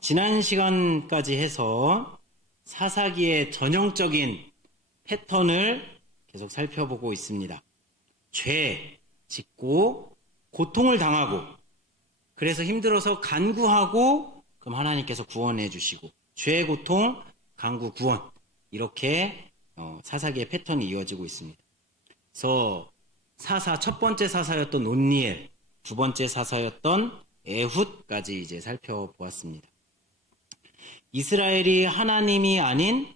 지난 시간까지 해서 사사기의 전형적인 패턴을 계속 살펴보고 있습니다. 죄 짓고 고통을 당하고 그래서 힘들어서 간구하고 그럼 하나님께서 구원해 주시고 죄 고통 간구 구원 이렇게 사사기의 패턴이 이어지고 있습니다. 그래서 첫 번째 사사였던 온니엘, 두 번째 사사였던 에훗까지 이제 살펴보았습니다. 이스라엘이 하나님이 아닌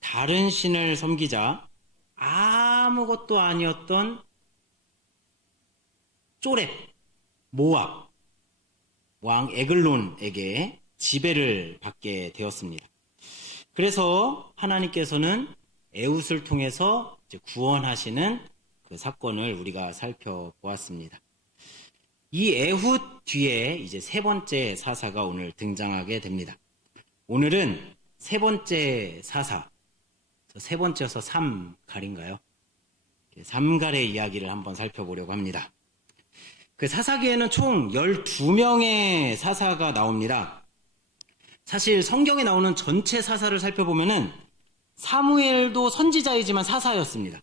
다른 신을 섬기자 아무것도 아니었던 쪼렙, 모압, 왕 에글론에게 지배를 받게 되었습니다. 그래서 하나님께서는 에훗을 통해서 이제 구원하시는 그 사건을 우리가 살펴보았습니다. 이 에훗 뒤에 이제 세 번째 사사가 오늘 등장하게 됩니다. 오늘은 세 번째 사사, 세 번째여서 삼갈인가요? 삼갈의 이야기를 한번 살펴보려고 합니다. 그 사사기에는 총 12명의 사사가 나옵니다. 사실 성경에 나오는 전체 사사를 살펴보면은 사무엘도 선지자이지만 사사였습니다.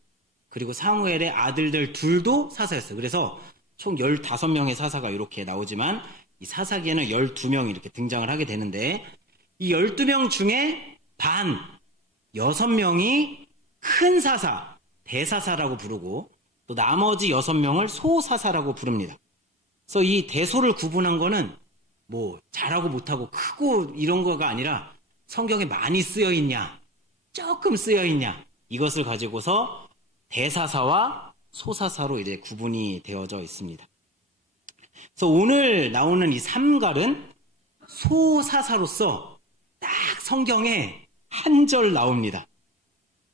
그리고 사무엘의 아들들 둘도 사사였어요. 그래서 총 15명의 사사가 이렇게 나오지만 이 사사기에는 12명이 이렇게 등장을 하게 되는데 이 12명 중에 반 6명이 큰 사사, 대사사라고 부르고 또 나머지 6명을 소사사라고 부릅니다. 그래서 이 대소를 구분한 거는 뭐 잘하고 못하고 크고 이런 거가 아니라 성경에 많이 쓰여 있냐, 조금 쓰여 있냐 이것을 가지고서 대사사와 소사사로 이제 구분이 되어져 있습니다. 그래서 오늘 나오는 이 삼갈은 소사사로서 딱 성경에 한 절 나옵니다.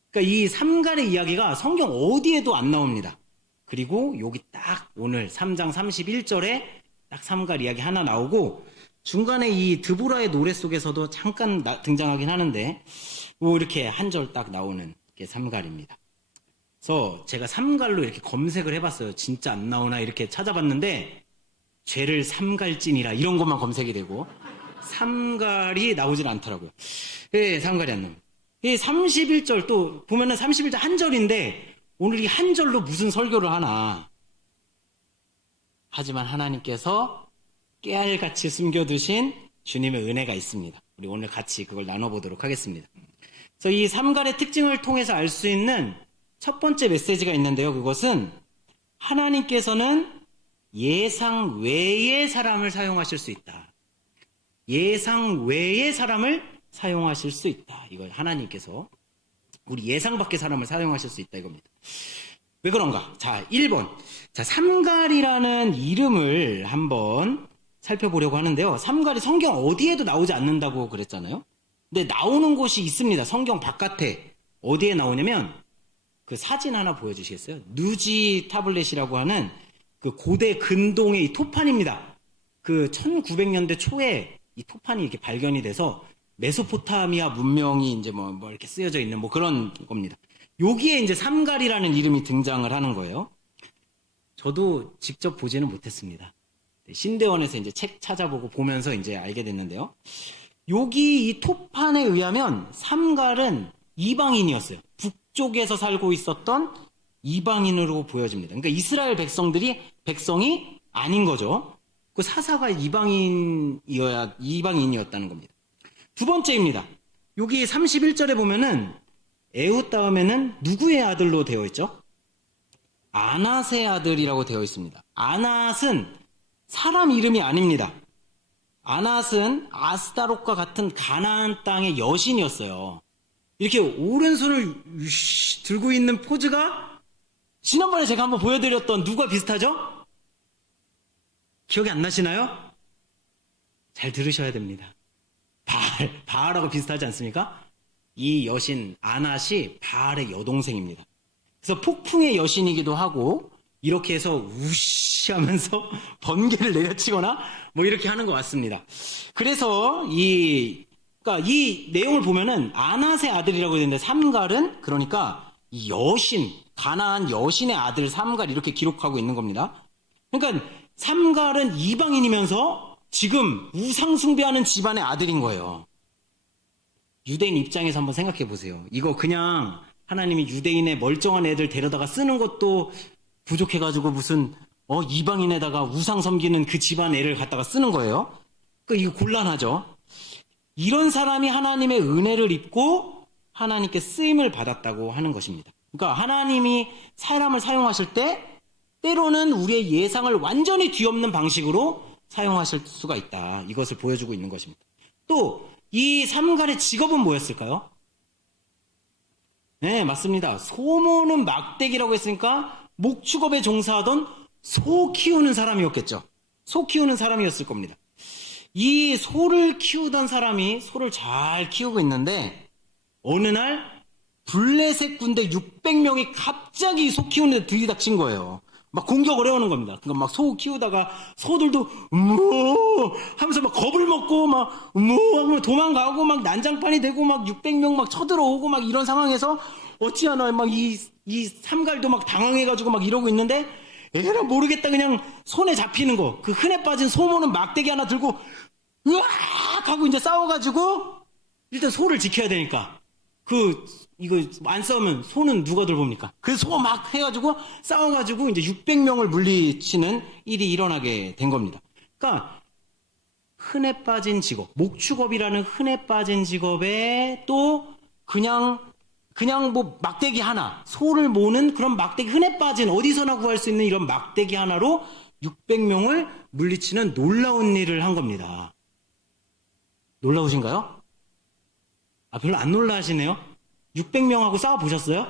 그러니까 이 삼갈의 이야기가 성경 어디에도 안 나옵니다. 그리고 여기 딱 오늘 3장 31절에 딱 삼갈 이야기 하나 나오고 중간에 이 드보라의 노래 속에서도 잠깐 등장하긴 하는데 뭐 이렇게 한 절 딱 나오는 게 삼갈입니다. 그래서 제가 삼갈로 이렇게 검색을 해봤어요. 진짜 안 나오나 이렇게 찾아봤는데 죄를 삼갈찐이라 이런 것만 검색이 되고 삼갈이 나오질 않더라고요. 예, 삼갈이 안 나옵니다. 이 31절 또 보면은 31절 한 절인데 오늘 이 한 절로 무슨 설교를 하나. 하지만 하나님께서 깨알같이 숨겨두신 주님의 은혜가 있습니다. 우리 오늘 같이 그걸 나눠보도록 하겠습니다. 그래서 이 삼갈의 특징을 통해서 알 수 있는 첫 번째 메시지가 있는데요. 그것은 하나님께서는 예상 외의 사람을 사용하실 수 있다. 예상 외의 사람을 사용하실 수 있다. 이거 하나님께서 우리 예상 밖의 사람을 사용하실 수 있다 이겁니다. 왜 그런가? 자, 1번. 자, 삼갈이라는 이름을 한번 살펴보려고 하는데요. 삼갈이 성경 어디에도 나오지 않는다고 그랬잖아요. 근데 나오는 곳이 있습니다. 성경 바깥에. 어디에 나오냐면 그 사진 하나 보여주시겠어요? 누지 타블렛이라고 하는 그 고대 근동의 이 토판입니다. 그 1900년대 초에 이 토판이 이렇게 발견이 돼서 메소포타미아 문명이 이제 뭐 이렇게 쓰여져 있는 뭐 그런 겁니다. 여기에 이제 삼갈이라는 이름이 등장을 하는 거예요. 저도 직접 보지는 못했습니다. 신대원에서 이제 책 찾아보고 보면서 이제 알게 됐는데요. 여기 이 토판에 의하면 삼갈은 이방인이었어요. 북쪽에서 살고 있었던 이방인으로 보여집니다. 그러니까 이스라엘 백성이 아닌 거죠. 그 사사가 이방인이었다는 겁니다. 두 번째입니다. 여기 31절에 보면은 에훗 다음에는 누구의 아들로 되어 있죠? 아낫의 아들이라고 되어 있습니다. 아낫은 사람 이름이 아닙니다. 아낫은 아스타롯과 같은 가나안 땅의 여신이었어요. 이렇게 오른손을 들고 있는 포즈가 지난번에 제가 한번 보여드렸던 누가 비슷하죠? 기억이 안 나시나요? 잘 들으셔야 됩니다. 바알하고 비슷하지 않습니까? 이 여신 아낫이 바알의 여동생입니다. 그래서 폭풍의 여신이기도 하고 이렇게 해서 우시 하면서 번개를 내려치거나 뭐 이렇게 하는 것 같습니다. 그래서 그러니까 이 내용을 보면은 아낫의 아들이라고 되는데 삼갈은 그러니까 이 여신, 가나안 여신의 아들 삼갈 이렇게 기록하고 있는 겁니다. 그러니까 삼갈은 이방인이면서 지금 우상 숭배하는 집안의 아들인 거예요. 유대인 입장에서 한번 생각해 보세요. 이거 그냥 하나님이 유대인의 멀쩡한 애들 데려다가 쓰는 것도 부족해가지고 무슨 이방인에다가 우상 섬기는 그 집안 애를 갖다가 쓰는 거예요. 그러니까 이거 곤란하죠. 이런 사람이 하나님의 은혜를 입고 하나님께 쓰임을 받았다고 하는 것입니다. 그러니까 하나님이 사람을 사용하실 때 때로는 우리의 예상을 완전히 뒤엎는 방식으로 사용하실 수가 있다. 이것을 보여주고 있는 것입니다. 또 이 삼갈의 직업은 뭐였을까요? 네, 맞습니다. 소모는 막대기라고 했으니까 목축업에 종사하던 소 키우는 사람이었겠죠. 소 키우는 사람이었을 겁니다. 이 소를 키우던 사람이 소를 잘 키우고 있는데 어느 날 블레셋 군대 600명이 갑자기 소 키우는데 들이닥친 거예요. 막 공격을 해오는 겁니다. 그러니까 막 소 키우다가 소들도 하면서 막 겁을 먹고 막 하고 도망가고 막 난장판이 되고 막 600명 막 쳐들어오고 막 이런 상황에서 어찌하나 막 이 삼갈도 막 당황해가지고 막 이러고 있는데 에라 모르겠다 그냥 손에 잡히는 거 그 흔해 빠진 소모는 막대기 하나 들고 으악 하고 이제 싸워가지고 일단 소를 지켜야 되니까 이거 안 싸우면 소는 누가 돌봅니까? 그래서 소 막 해가지고 싸워가지고 이제 600명을 물리치는 일이 일어나게 된 겁니다. 그러니까 흔해 빠진 직업, 목축업이라는 흔해 빠진 직업에 또 그냥 뭐 막대기 하나, 소를 모는 그런 막대기 흔해 빠진 어디서나 구할 수 있는 이런 막대기 하나로 600명을 물리치는 놀라운 일을 한 겁니다. 놀라우신가요? 별로 안 놀라시네요. 600명하고 싸워보셨어요?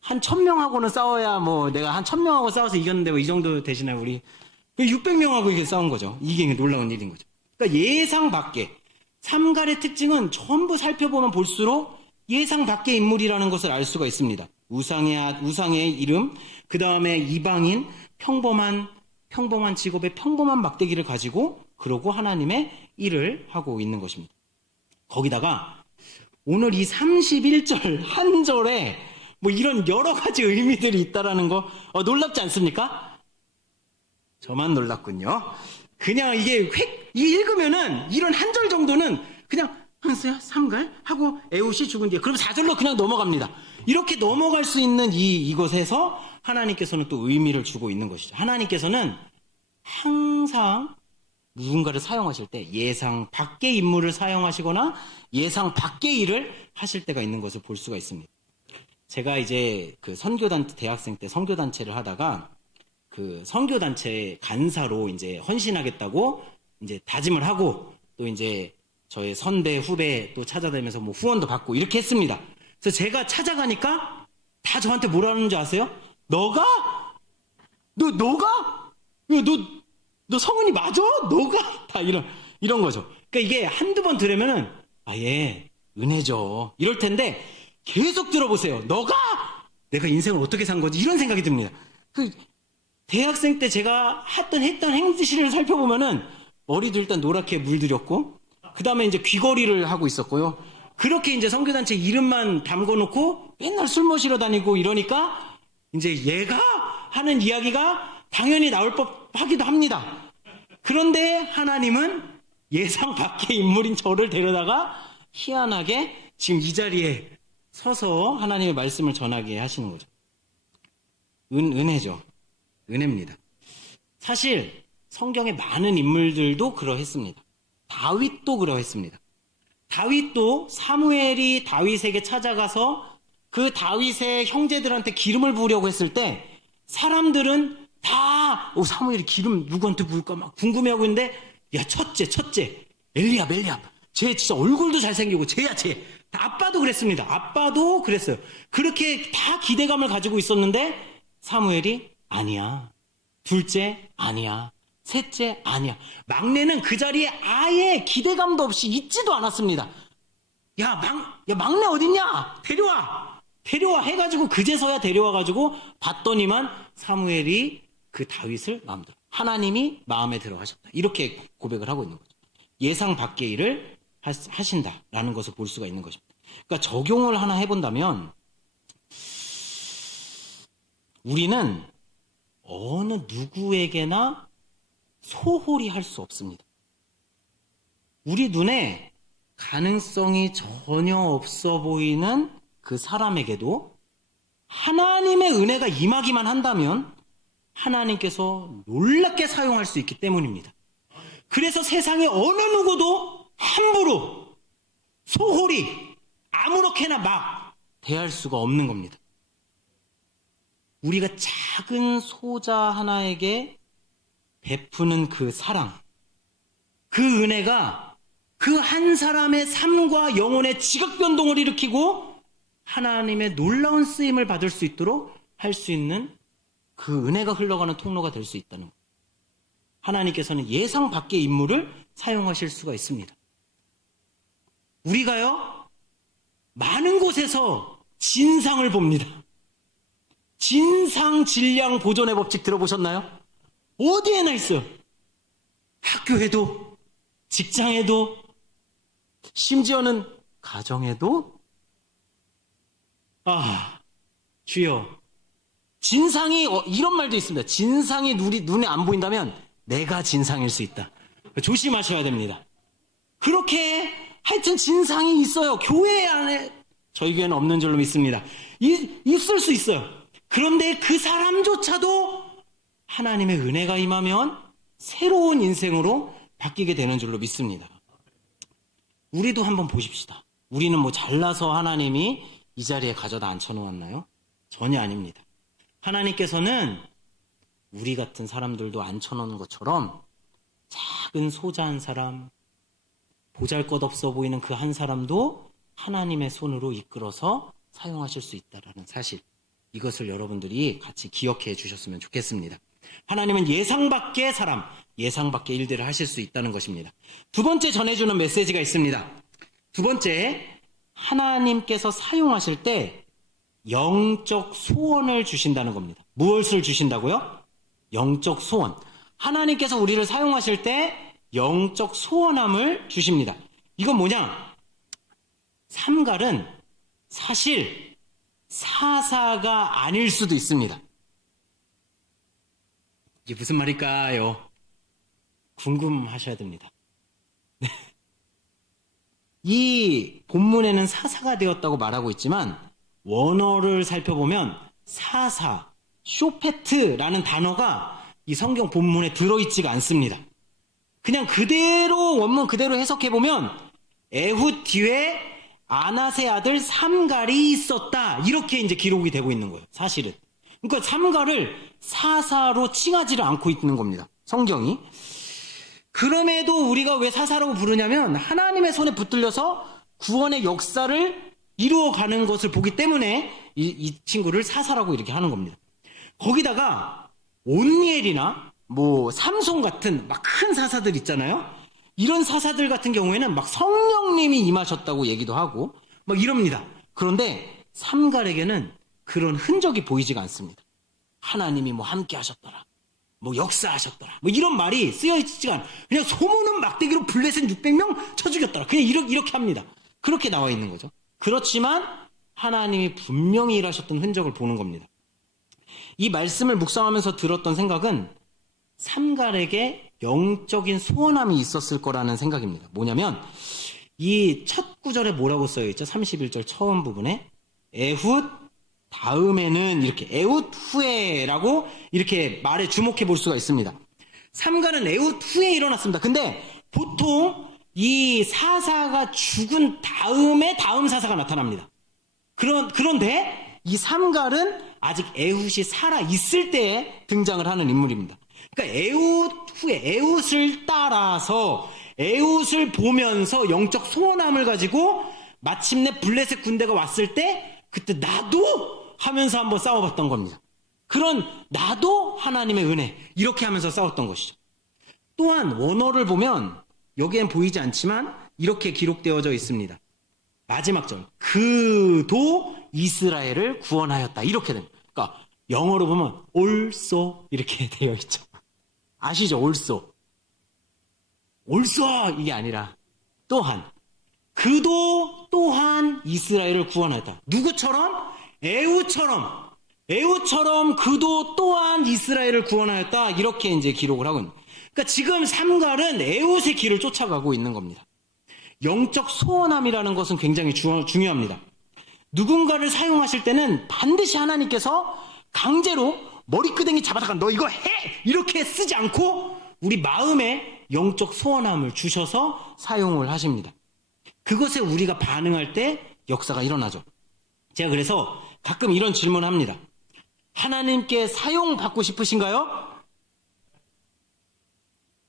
한 1000명하고는 싸워야 뭐 내가 한 1000명하고 싸워서 이겼는데 뭐 이 정도 되시나요, 우리? 600명하고 이게 싸운 거죠. 이게 놀라운 일인 거죠. 그러니까 예상 밖에. 삼갈의 특징은 전부 살펴보면 볼수록 예상 밖의 인물이라는 것을 알 수가 있습니다. 우상의 이름, 그 다음에 이방인, 평범한 직업의 평범한 막대기를 가지고 그러고 하나님의 일을 하고 있는 것입니다. 거기다가 오늘 이 31절 한 절에 뭐 이런 여러 가지 의미들이 있다라는 거 놀랍지 않습니까? 저만 놀랐군요. 그냥 이게 읽으면은 이런 한 절 정도는 그냥 한스야 삼갈 하고 에웃이 죽은 뒤에 그럼 4절로 그냥 넘어갑니다. 이렇게 넘어갈 수 있는 이것에서 하나님께서는 또 의미를 주고 있는 것이죠. 하나님께서는 항상 누군가를 사용하실 때 예상 밖의 인물을 사용하시거나 예상 밖의 일을 하실 때가 있는 것을 볼 수가 있습니다. 제가 이제 그 대학생 때 선교단체를 하다가 그 선교단체 간사로 이제 헌신하겠다고 이제 다짐을 하고 또 이제 저의 선배, 후배 또 찾아다니면서 뭐 후원도 받고 이렇게 했습니다. 그래서 제가 찾아가니까 다 저한테 뭐라는 줄 아세요? 너가? 너 성은이 맞아? 너가? 다 이런 거죠. 그러니까 이게 한두 번 들으면은, 예, 은혜죠. 이럴 텐데, 계속 들어보세요. 너가? 내가 인생을 어떻게 산 거지? 이런 생각이 듭니다. 대학생 때 제가 했던 행실을 살펴보면은, 머리도 일단 노랗게 물들였고, 그 다음에 이제 귀걸이를 하고 있었고요. 그렇게 이제 선교단체 이름만 담궈놓고, 맨날 술 마시러 다니고 이러니까, 이제 얘가 하는 이야기가 당연히 나올 법하기도 합니다. 그런데 하나님은 예상 밖의 인물인 저를 데려다가 희한하게 지금 이 자리에 서서 하나님의 말씀을 전하게 하시는 거죠. 은혜죠. 은혜입니다. 사실 성경의 많은 인물들도 그러했습니다. 다윗도 그러했습니다. 다윗도 사무엘이 다윗에게 찾아가서 그 다윗의 형제들한테 기름을 부으려고 했을 때 사람들은 다 사무엘이 기름 누구한테 부을까 막 궁금해하고 있는데 야 첫째 엘리압 쟤 진짜 얼굴도 잘생기고 쟤야 쟤 아빠도 그랬습니다. 아빠도 그랬어요. 그렇게 다 기대감을 가지고 있었는데 사무엘이 아니야. 둘째 아니야. 셋째 아니야. 막내는 그 자리에 아예 기대감도 없이 있지도 않았습니다. 야 막내 어딨냐? 데려와 해가지고 그제서야 데려와가지고 봤더니만 사무엘이 그 다윗을 마음대로 하나님이 마음에 들어 하셨다. 이렇게 고백을 하고 있는 거죠. 예상 밖의 일을 하신다라는 것을 볼 수가 있는 것입니다. 그러니까 적용을 하나 해본다면 우리는 어느 누구에게나 소홀히 할 수 없습니다. 우리 눈에 가능성이 전혀 없어 보이는 그 사람에게도 하나님의 은혜가 임하기만 한다면 하나님께서 놀랍게 사용할 수 있기 때문입니다. 그래서 세상에 어느 누구도 함부로 소홀히 아무렇게나 막 대할 수가 없는 겁니다. 우리가 작은 소자 하나에게 베푸는 그 사랑, 그 은혜가 그 한 사람의 삶과 영혼의 지각 변동을 일으키고 하나님의 놀라운 쓰임을 받을 수 있도록 할 수 있는 그 은혜가 흘러가는 통로가 될 수 있다는 것. 하나님께서는 예상 밖의 인물을 사용하실 수가 있습니다. 우리가요, 많은 곳에서 진상을 봅니다. 진상 질량 보존의 법칙 들어보셨나요? 어디에나 있어요. 학교에도, 직장에도, 심지어는 가정에도. 주여, 진상이, 이런 말도 있습니다. 진상이 눈에 안 보인다면 내가 진상일 수 있다. 조심하셔야 됩니다. 그렇게 하여튼 진상이 있어요. 교회 안에, 저희 교회는 없는 줄로 믿습니다. 있을 수 있어요. 그런데 그 사람조차도 하나님의 은혜가 임하면 새로운 인생으로 바뀌게 되는 줄로 믿습니다. 우리도 한번 보십시다. 우리는 뭐 잘나서 하나님이 이 자리에 가져다 앉혀놓았나요? 전혀 아닙니다. 하나님께서는 우리 같은 사람들도 앉혀놓은 것처럼 작은 소자 한 사람, 보잘것없어 보이는 그 한 사람도 하나님의 손으로 이끌어서 사용하실 수 있다는 사실, 이것을 여러분들이 같이 기억해 주셨으면 좋겠습니다. 하나님은 예상 밖의 사람, 예상 밖의 일들을 하실 수 있다는 것입니다. 두 번째 전해주는 메시지가 있습니다. 두 번째, 하나님께서 사용하실 때 영적 소원을 주신다는 겁니다. 무엇을 주신다고요? 영적 소원. 하나님께서 우리를 사용하실 때 영적 소원함을 주십니다. 이건 뭐냐? 삼갈은 사실 사사가 아닐 수도 있습니다. 이게 무슨 말일까요? 궁금하셔야 됩니다. 이 본문에는 사사가 되었다고 말하고 있지만 원어를 살펴보면 사사, 쇼페트라는 단어가 이 성경 본문에 들어있지가 않습니다. 그냥 그대로 원문 그대로 해석해보면 에훗 뒤에 아낫의 아들 삼갈이 있었다, 이렇게 이제 기록이 되고 있는 거예요. 사실은. 그러니까 삼갈을 사사로 칭하지를 않고 있는 겁니다, 성경이. 그럼에도 우리가 왜 사사라고 부르냐면 하나님의 손에 붙들려서 구원의 역사를 이루어가는 것을 보기 때문에 이 친구를 사사라고 이렇게 하는 겁니다. 거기다가 온니엘이나 뭐 삼손 같은 막 큰 사사들 있잖아요. 이런 사사들 같은 경우에는 막 성령님이 임하셨다고 얘기도 하고 막 이럽니다. 그런데 삼갈에게는 그런 흔적이 보이지가 않습니다. 하나님이 뭐 함께 하셨더라, 뭐 역사하셨더라, 뭐 이런 말이 쓰여있지가 않아요. 그냥 소문은 막대기로 블레셋 600명 쳐 죽였더라, 그냥 이렇게 합니다. 그렇게 나와 있는 거죠. 그렇지만 하나님이 분명히 일하셨던 흔적을 보는 겁니다. 이 말씀을 묵상하면서 들었던 생각은 삼갈에게 영적인 소원함이 있었을 거라는 생각입니다. 뭐냐면 이 첫 구절에 뭐라고 써있죠? 31절 처음 부분에 에훗 다음에는 이렇게 에훗 후에라고 이렇게 말에 주목해 볼 수가 있습니다. 삼갈은 에훗 후에 일어났습니다. 근데 보통 이 사사가 죽은 다음에 다음 사사가 나타납니다. 그런데 이 삼갈은 아직 에훗이 살아 있을 때에 등장을 하는 인물입니다. 그러니까 에훗 후에 에훗을 따라서 에훗을 보면서 영적 소원함을 가지고 마침내 블레셋 군대가 왔을 때 그때 나도 하면서 한번 싸워봤던 겁니다. 그런 나도 하나님의 은혜, 이렇게 하면서 싸웠던 것이죠. 또한 원어를 보면 여기엔 보이지 않지만 이렇게 기록되어져 있습니다. 마지막 절, 그도 이스라엘을 구원하였다, 이렇게 됩니다. 그러니까 영어로 보면 also 이렇게 되어 있죠. 아시죠? also 이게 아니라 또한, 그도 또한 이스라엘을 구원하였다. 누구처럼? 에훗처럼 그도 또한 이스라엘을 구원하였다, 이렇게 이제 기록을 하고 있는. 그러니까 지금 삼갈은 에훗의 길을 쫓아가고 있는 겁니다. 영적 소원함이라는 것은 굉장히 중요합니다. 누군가를 사용하실 때는 반드시 하나님께서 강제로 머리끄댕이 잡아다가 너 이거 해! 이렇게 쓰지 않고 우리 마음에 영적 소원함을 주셔서 사용을 하십니다. 그것에 우리가 반응할 때 역사가 일어나죠. 제가 그래서 가끔 이런 질문을 합니다. 하나님께 사용받고 싶으신가요?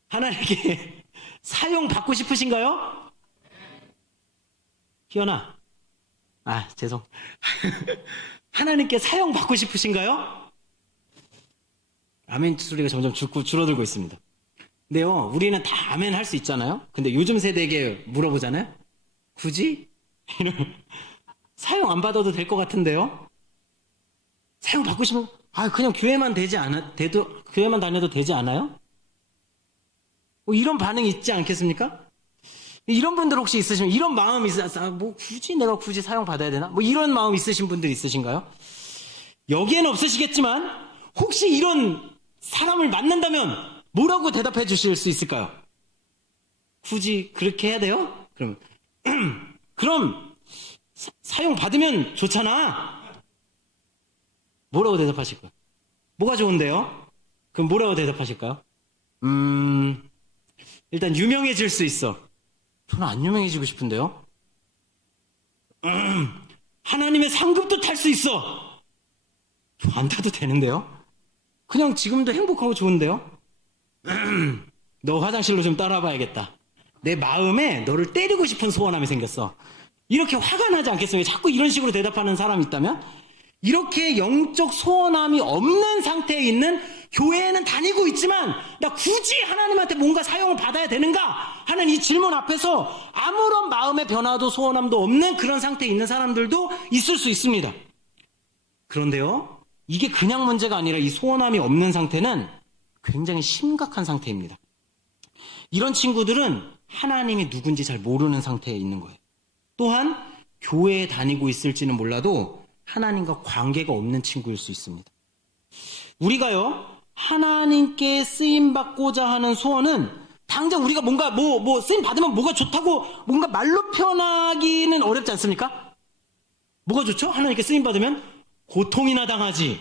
하나님께 사용받고 싶으신가요? 희연아, 죄송. 하나님께 사용받고 싶으신가요? 아멘 소리가 점점 줄어들고 있습니다. 근데요, 우리는 다 아멘 할 수 있잖아요? 근데 요즘 세대에게 물어보잖아요? 굳이? 사용 안 받아도 될 것 같은데요? 사용 받고 싶으면, 그냥 교회만 교회만 다녀도 되지 않아요? 뭐 이런 반응이 있지 않겠습니까? 이런 분들 혹시 있으시면, 이런 마음 있으세요? 내가 굳이 사용 받아야 되나? 이런 마음 있으신 분들 있으신가요? 여기에는 없으시겠지만, 혹시 이런 사람을 만난다면, 뭐라고 대답해 주실 수 있을까요? 굳이 그렇게 해야 돼요? 그럼, 사용 받으면 좋잖아. 뭐라고 대답하실까요? 뭐가 좋은데요? 그럼 뭐라고 대답하실까요? 일단 유명해질 수 있어. 저는 안 유명해지고 싶은데요. 하나님의 상급도 탈 수 있어. 안 타도 되는데요. 그냥 지금도 행복하고 좋은데요. 너 화장실로 좀 따라와봐야겠다. 내 마음에 너를 때리고 싶은 소원함이 생겼어. 이렇게 화가 나지 않겠습니까? 자꾸 이런 식으로 대답하는 사람이 있다면, 이렇게 영적 소원함이 없는 상태에 있는, 교회에는 다니고 있지만 나 굳이 하나님한테 뭔가 사용을 받아야 되는가 하는 이 질문 앞에서 아무런 마음의 변화도 소원함도 없는 그런 상태에 있는 사람들도 있을 수 있습니다. 그런데요, 이게 그냥 문제가 아니라 이 소원함이 없는 상태는 굉장히 심각한 상태입니다. 이런 친구들은 하나님이 누군지 잘 모르는 상태에 있는 거예요. 또한 교회에 다니고 있을지는 몰라도 하나님과 관계가 없는 친구일 수 있습니다. 우리가요, 하나님께 쓰임받고자 하는 소원은 당장 우리가 뭔가 쓰임 받으면 뭐가 좋다고 뭔가 말로 표현하기는 어렵지 않습니까? 뭐가 좋죠? 하나님께 쓰임 받으면 고통이나 당하지.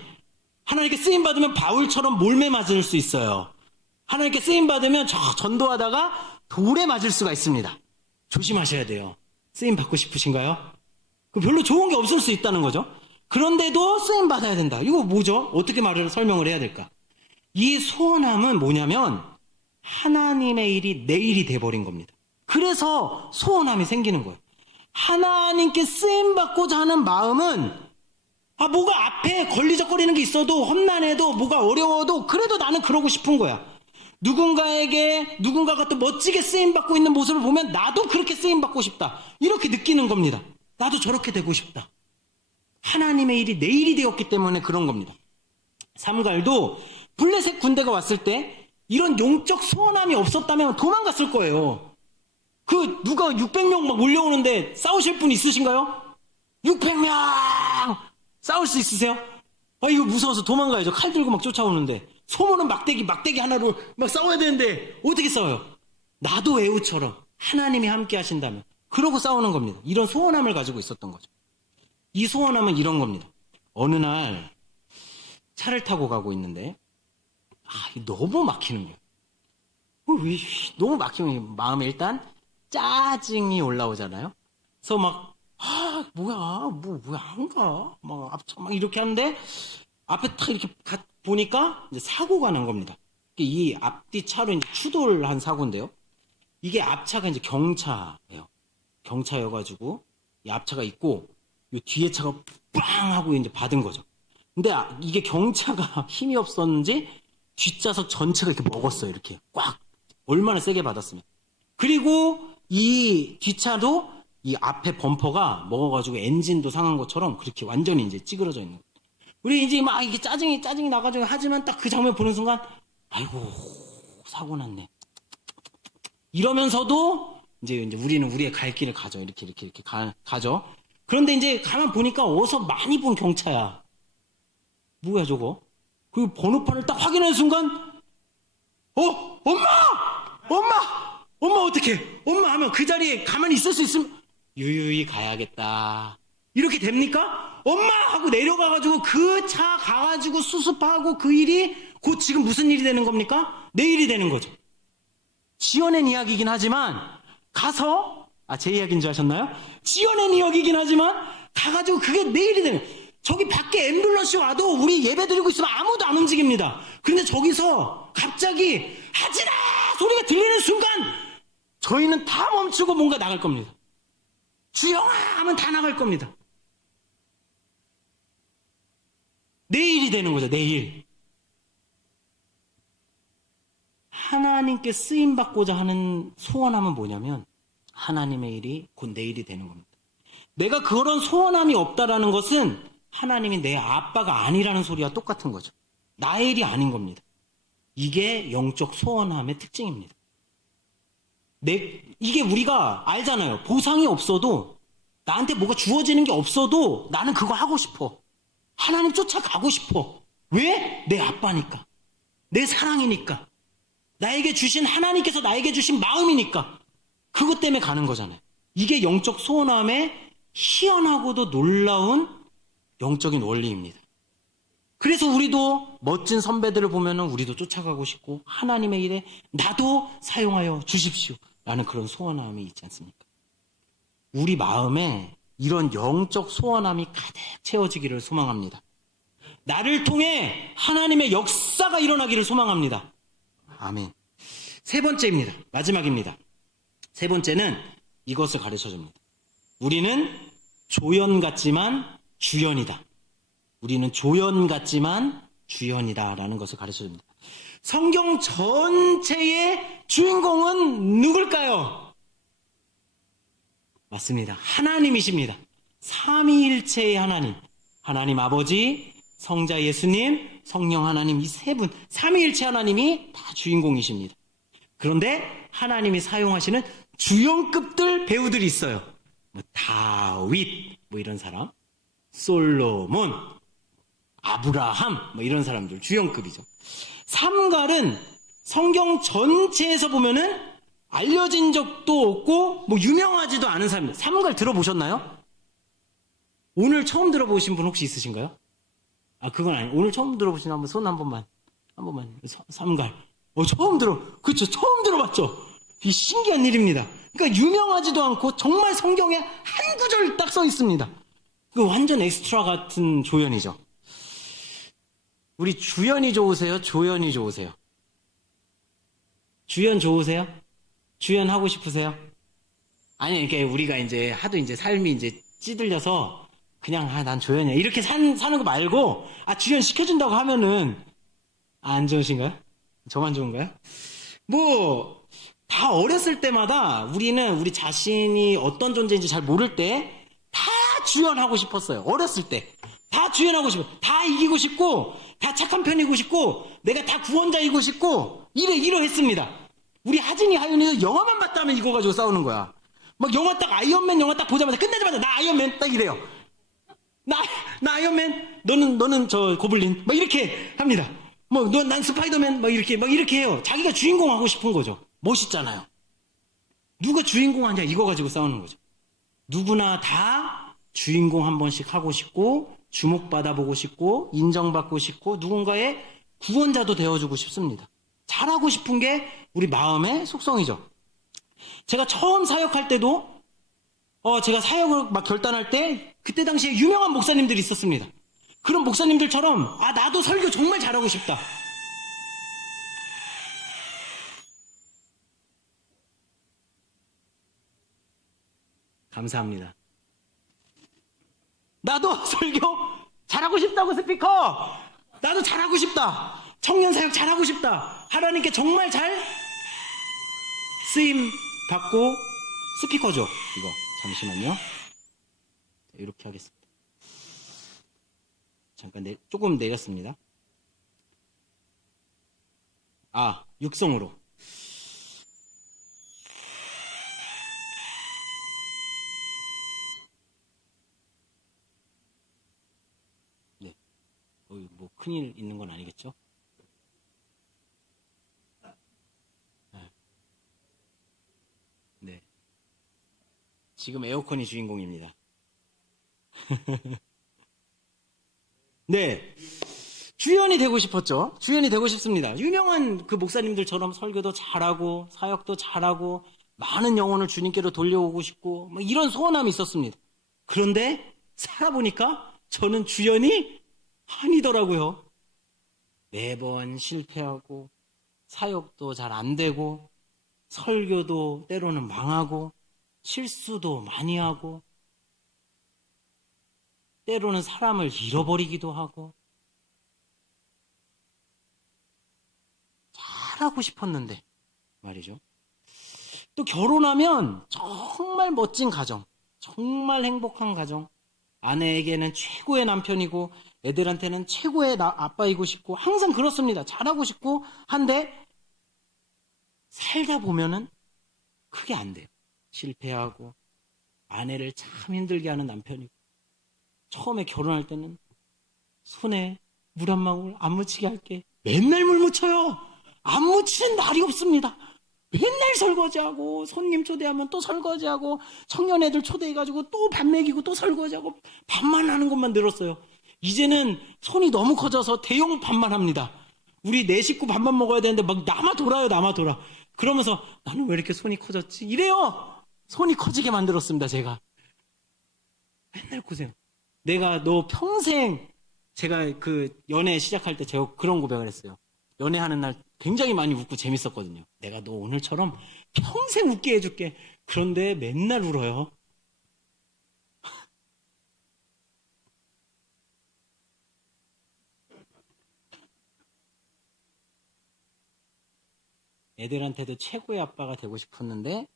하나님께 쓰임 받으면 바울처럼 몰매 맞을 수 있어요. 하나님께 쓰임 받으면 전도하다가 돌에 맞을 수가 있습니다. 조심하셔야 돼요. 쓰임 받고 싶으신가요? 별로 좋은 게 없을 수 있다는 거죠. 그런데도 쓰임 받아야 된다. 이거 뭐죠? 어떻게 설명을 해야 될까? 이 소원함은 뭐냐면 하나님의 일이 내 일이 돼버린 겁니다. 그래서 소원함이 생기는 거예요. 하나님께 쓰임 받고자 하는 마음은 뭐가 앞에 걸리적거리는 게 있어도 험난해도 뭐가 어려워도 그래도 나는 그러고 싶은 거야. 누군가가 또 멋지게 쓰임받고 있는 모습을 보면 나도 그렇게 쓰임받고 싶다. 이렇게 느끼는 겁니다. 나도 저렇게 되고 싶다. 하나님의 일이 내 일이 되었기 때문에 그런 겁니다. 삼갈도 블레셋 군대가 왔을 때 이런 영적 소원함이 없었다면 도망갔을 거예요. 누가 600명 막 몰려오는데 싸우실 분 있으신가요? 600명! 싸울 수 있으세요? 이거 무서워서 도망가야죠. 칼 들고 막 쫓아오는데. 소모는 막대기 하나로 막 싸워야 되는데 어떻게 싸워요? 나도 에우처럼 하나님이 함께 하신다면. 그러고 싸우는 겁니다. 이런 소원함을 가지고 있었던 거죠. 이 소원함은 이런 겁니다. 어느 날 차를 타고 가고 있는데 너무 막히는 거예요. 너무 막히면 마음에 일단 짜증이 올라오잖아요. 그래서 뭐야 안 가? 막 이렇게 하는데 앞에 딱 이렇게 보니까 이제 사고가 난 겁니다. 이 앞뒤 차로 이제 추돌한 사고인데요. 이게 앞차가 이제 경차예요. 경차여가지고 이 앞차가 있고 이 뒤에 차가 빵 하고 이제 받은 거죠. 근데 이게 경차가 힘이 없었는지 뒷좌석 전체가 이렇게 먹었어요. 이렇게 꽉. 얼마나 세게 받았으면. 그리고 이 뒷차도 이 앞에 범퍼가 먹어가지고 엔진도 상한 것처럼 그렇게 완전히 이제 찌그러져 있는 거예요. 우리 이제 막 이게 짜증이 나가지고 하지만 딱 그 장면 보는 순간 아이고 사고 났네. 이러면서도 이제 우리는 우리의 갈 길을 가죠. 이렇게 가죠. 그런데 이제 가만 보니까 어서 많이 본 경차야. 뭐야 저거? 그 번호판을 딱 확인하는 순간 엄마! 엄마 어떡해? 엄마 하면 그 자리에 가만히 있을 수 있으면 유유히 가야겠다. 이렇게 됩니까? 엄마 하고 내려가가지고 그 차 가가지고 수습하고 그 일이 곧 지금 무슨 일이 되는 겁니까? 내일이 되는 거죠. 지어낸 이야기이긴 하지만 가서 제 이야기인 줄 아셨나요? 지어낸 이야기이긴 하지만 가가지고 그게 내일이 되는 저기 밖에 앰뷸런스 와도 우리 예배 드리고 있으면 아무도 안 움직입니다. 그런데 저기서 갑자기 하지라 소리가 들리는 순간 저희는 다 멈추고 뭔가 나갈 겁니다. 주영아 하면 다 나갈 겁니다. 내일이 되는 거죠. 내일. 하나님께 쓰임받고자 하는 소원함은 뭐냐면 하나님의 일이 곧 내일이 되는 겁니다. 내가 그런 소원함이 없다라는 것은 하나님이 내 아빠가 아니라는 소리와 똑같은 거죠. 나의 일이 아닌 겁니다. 이게 영적 소원함의 특징입니다. 이게 우리가 알잖아요. 보상이 없어도 나한테 뭐가 주어지는 게 없어도 나는 그거 하고 싶어. 하나님 쫓아가고 싶어. 왜? 내 아빠니까. 내 사랑이니까. 나에게 주신 하나님께서 나에게 주신 마음이니까. 그것 때문에 가는 거잖아요. 이게 영적 소원함의 희한하고도 놀라운 영적인 원리입니다. 그래서 우리도 멋진 선배들을 보면 우리도 쫓아가고 싶고 하나님의 일에 나도 사용하여 주십시오 라는 그런 소원함이 있지 않습니까? 우리 마음에 이런 영적 소원함이 가득 채워지기를 소망합니다. 나를 통해 하나님의 역사가 일어나기를 소망합니다. 아멘. 세 번째입니다. 마지막입니다. 세 번째는 이것을 가르쳐줍니다. 우리는 조연 같지만 주연이다. 우리는 조연 같지만 주연이다 라는 것을 가르쳐줍니다. 성경 전체의 주인공은 누굴까요? 맞습니다. 하나님이십니다. 삼위일체의 하나님. 하나님 아버지, 성자 예수님, 성령 하나님 이 세 분, 삼위일체 하나님이 다 주인공이십니다. 그런데 하나님이 사용하시는 주연급들 배우들이 있어요. 다윗, 이런 사람, 솔로몬, 아브라함, 이런 사람들 주연급이죠. 삼갈은 성경 전체에서 보면은 알려진 적도 없고 유명하지도 않은 사람입니다. 삼갈 들어보셨나요? 오늘 처음 들어보신 분 혹시 있으신가요? 그건 아니에요. 오늘 처음 들어보신 분 손 한 번만. 삼갈. 그쵸. 처음 들어봤죠? 이 신기한 일입니다. 그러니까 유명하지도 않고 정말 성경에 한 구절 딱 써 있습니다. 그 완전 엑스트라 같은 조연이죠. 우리 주연이 좋으세요? 조연이 좋으세요? 주연 좋으세요? 주연 하고 싶으세요? 아니, 이렇게 우리가 이제 하도 이제 삶이 이제 찌들려서 그냥 난 조연이야 이렇게 사는 거 말고 주연 시켜준다고 하면은 안 좋으신가요? 저만 좋은가요? 다 어렸을 때마다 우리는 우리 자신이 어떤 존재인지 잘 모를 때 다 주연하고 싶었어요. 어렸을 때. 다 주연하고 싶어. 다 이기고 싶고, 다 착한 편이고 싶고, 내가 다 구원자이고 싶고, 이러했습니다. 우리 하진이, 하윤이도 영화만 봤다 하면 이거 가지고 싸우는 거야. 아이언맨 영화 딱 보자마자 끝나자마자 나 아이언맨 딱 이래요. 나 아이언맨, 너는 저 고블린, 이렇게 합니다. 난 스파이더맨, 이렇게 해요. 자기가 주인공 하고 싶은 거죠. 멋있잖아요. 누가 주인공 하냐, 이거 가지고 싸우는 거죠. 누구나 다 주인공 한 번씩 하고 싶고, 주목받아보고 싶고, 인정받고 싶고, 누군가의 구원자도 되어주고 싶습니다. 잘하고 싶은 게 우리 마음의 속성이죠. 제가 처음 사역할 때도, 제가 사역을 결단할 때, 그때 당시에 유명한 목사님들이 있었습니다. 그런 목사님들처럼, 나도 설교 정말 잘하고 싶다. 감사합니다. 나도 설교 잘하고 싶다고 스피커! 나도 잘하고 싶다! 청년 사역 잘하고 싶다! 하나님께 정말 잘 쓰임 받고 스피커죠. 이거 잠시만요. 이렇게 하겠습니다. 잠깐 조금 내렸습니다. 육성으로. 네. 큰일 있는 건 아니겠죠? 네. 지금 에어컨이 주인공입니다. 네. 주연이 되고 싶었죠. 주연이 되고 싶습니다. 유명한 그 목사님들처럼 설교도 잘하고 사역도 잘하고 많은 영혼을 주님께로 돌려오고 싶고 뭐 이런 소원함이 있었습니다. 그런데 살아보니까 저는 주연이 아니더라고요. 매번 실패하고 사역도 잘 안 되고 설교도 때로는 망하고 실수도 많이 하고 때로는 사람을 잃어버리기도 하고 잘하고 싶었는데 말이죠. 또 결혼하면 정말 멋진 가정, 정말 행복한 가정, 아내에게는 최고의 남편이고 애들한테는 최고의 아빠이고 싶고 항상 그렇습니다. 잘하고 싶고 한데 살다 보면은 그게 안 돼요. 실패하고 아내를 참 힘들게 하는 남편이고 처음에 결혼할 때는 손에 물 한 방울 안 묻히게 할게. 맨날 물 묻혀요. 안 묻히는 날이 없습니다. 맨날 설거지하고 손님 초대하면 또 설거지하고 청년애들 초대해가지고 또 밥 먹이고 또 설거지하고 밥만 하는 것만 늘었어요. 이제는 손이 너무 커져서 대용 밥만 합니다. 우리 네 식구 밥만 먹어야 되는데 막 남아 돌아요. 남아 돌아. 그러면서 나는 왜 이렇게 손이 커졌지? 이래요. 손이 커지게 만들었습니다. 제가 맨날 고생. 내가 너 평생, 제가 그 연애 시작할 때 제가 그런 고백을 했어요. 연애하는 날 굉장히 많이 웃고 재밌었거든요. 내가 너 오늘처럼 평생 웃게 해줄게. 그런데 맨날 울어요. 애들한테도 최고의 아빠가 되고 싶었는데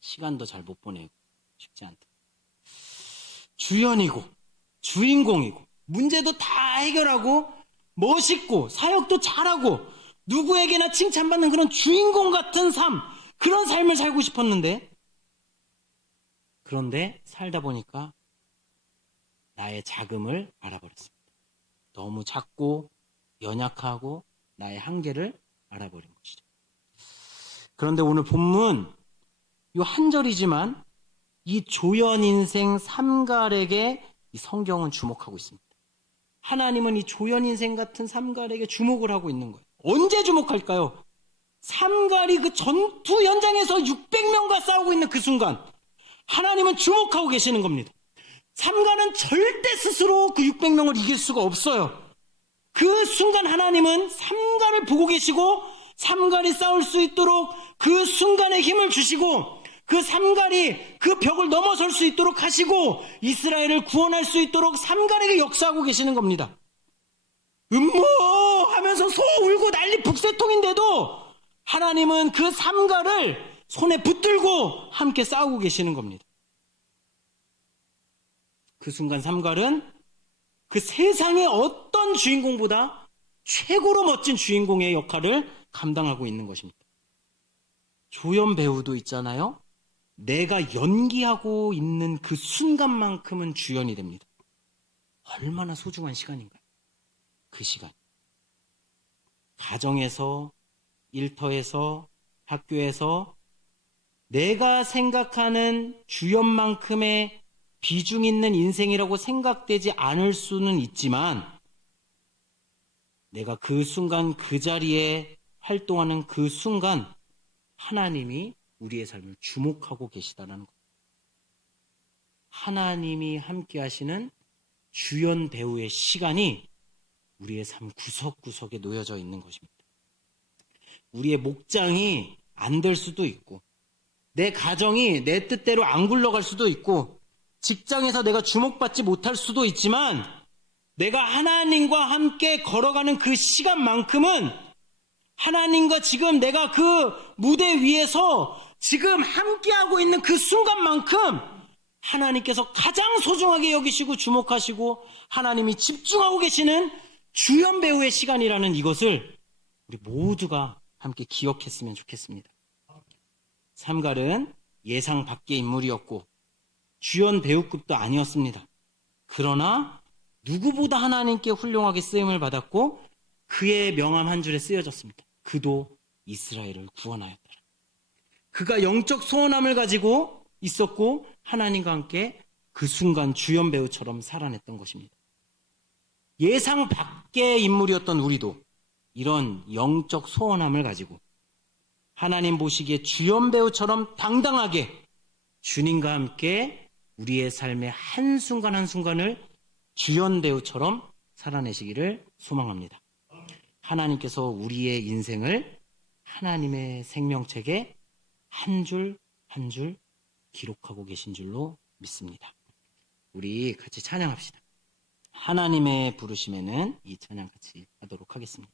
시간도 잘 못 보내고 쉽지 않다. 주연이고 주인공이고 문제도 다 해결하고 멋있고 사역도 잘하고 누구에게나 칭찬받는 그런 주인공 같은 삶, 그런 삶을 살고 싶었는데 그런데 살다 보니까 나의 작음을 알아버렸습니다. 너무 작고 연약하고 나의 한계를 알아버린 것이죠. 그런데 오늘 본문 이 한 절이지만 이 조연 인생 삼갈에게 이 성경은 주목하고 있습니다. 하나님은 이 조연 인생 같은 삼갈에게 주목을 하고 있는 거예요. 언제 주목할까요? 삼갈이 그 전투 현장에서 600명과 싸우고 있는 그 순간 하나님은 주목하고 계시는 겁니다. 삼갈은 절대 스스로 그 600명을 이길 수가 없어요. 그 순간 하나님은 삼갈을 보고 계시고 삼갈이 싸울 수 있도록 그 순간에 힘을 주시고 그 삼갈이 그 벽을 넘어설 수 있도록 하시고 이스라엘을 구원할 수 있도록 삼갈에게 역사하고 계시는 겁니다. 음모 하면서 소 울고 난리 북새통인데도 하나님은 그 삼갈을 손에 붙들고 함께 싸우고 계시는 겁니다. 그 순간 삼갈은 그 세상의 어떤 주인공보다 최고로 멋진 주인공의 역할을 감당하고 있는 것입니다. 조연 배우도 있잖아요. 내가 연기하고 있는 그 순간만큼은 주연이 됩니다. 얼마나 소중한 시간인가요? 그 시간. 가정에서, 일터에서, 학교에서 내가 생각하는 주연만큼의 비중 있는 인생이라고 생각되지 않을 수는 있지만 내가 그 순간 그 자리에 활동하는 그 순간 하나님이 우리의 삶을 주목하고 계시다는 것. 하나님이 함께 하시는 주연 배우의 시간이 우리의 삶 구석구석에 놓여져 있는 것입니다. 우리의 목장이 안 될 수도 있고 내 가정이 내 뜻대로 안 굴러갈 수도 있고 직장에서 내가 주목받지 못할 수도 있지만 내가 하나님과 함께 걸어가는 그 시간만큼은 하나님과 지금 내가 그 무대 위에서 지금 함께하고 있는 그 순간만큼 하나님께서 가장 소중하게 여기시고 주목하시고 하나님이 집중하고 계시는 주연 배우의 시간이라는 이것을 우리 모두가 함께 기억했으면 좋겠습니다. 삼갈은 예상 밖의 인물이었고 주연 배우급도 아니었습니다. 그러나 누구보다 하나님께 훌륭하게 쓰임을 받았고 그의 명함 한 줄에 쓰여졌습니다. 그도 이스라엘을 구원하였더라. 그가 영적 소원함을 가지고 있었고 하나님과 함께 그 순간 주연 배우처럼 살아냈던 것입니다. 예상 밖의 인물이었던 우리도 이런 영적 소원함을 가지고 하나님 보시기에 주연 배우처럼 당당하게 주님과 함께 우리의 삶의 한순간 한순간을 주연 배우처럼 살아내시기를 소망합니다. 하나님께서 우리의 인생을 하나님의 생명책에 한 줄 한 줄 기록하고 계신 줄로 믿습니다. 우리 같이 찬양합시다. 하나님의 부르심에는 이 찬양 같이 하도록 하겠습니다.